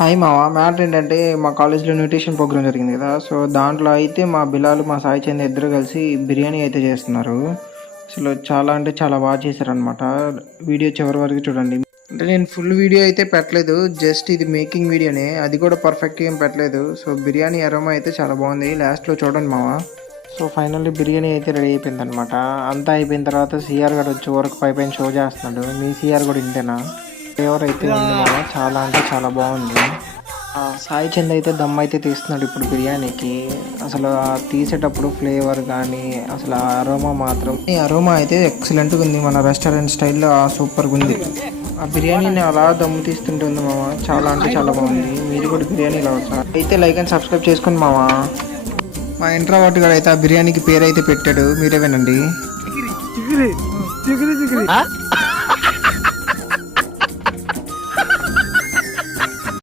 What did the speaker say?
Hi మావా! Matter ఏంటంటే మా కాలేజ్‌లో న్యూట్రిషన్ ప్రోగ్రామ్ జరిగింది కదా! సో, దాంట్లో అయితే మా బిలాల్, మా సాయి చంద్ ఇద్దరు కలిసి బిర్యానీ అయితే చేస్తున్నారు. అసలు చాలా అంటే చాలా చేశారనమాట. వీడియో చివరి వరకు చూడండి. అంటే నేను ఫుల్ వీడియో అయితే పెట్టలేదు. జస్ట్ ఇది మేకింగ్ వీడియోనే. అది కూడా పర్ఫెక్ట్‌గా ఏం పెట్టలేదు. సో, బిర్యానీ అరోమా అయితే చాలా బాగుంది. లాస్ట్‌లో చూడండి మావా. సో, ఫైనల్లీ బిర్యానీ అయితే రెడీ అయిపోయిందనమాట. అంతా అయిపోయిన తర్వాత సీఆర్ గాడు వచ్చే వరకు పైపైన షో చేస్తున్నాడు. మీ సీఆర్ కూడా ఇంతేనా? ఫ్లేవర్ అయితే ఉంది మామ. చాలా అంటే చాలా బాగుంది. సాయి చంద్ అయితే దమ్ అయితే తీస్తున్నాడు ఇప్పుడు బిర్యానీకి. అసలు తీసేటప్పుడు ఫ్లేవర్ కానీ అసలు ఆ అరోమా మాత్రం ఈ అరోమా అయితే ఎక్సలెంట్గా ఉంది. మన రెస్టారెంట్ స్టైల్లో సూపర్గా ఉంది. ఆ బిర్యానీని అలా దమ్ము తీస్తుంటుంది మామ. చాలా అంటే చాలా బాగుంది. మీరు కూడా బిర్యానీ లవర్స్ అయితే లైక్ అండ్ సబ్స్క్రైబ్ చేసుకోండి మామ. మా ఇంట్రోవర్ట్ గారు అయితే ఆ బిర్యానీకి పేరు అయితే పెట్టాడు. మీరే వినండి.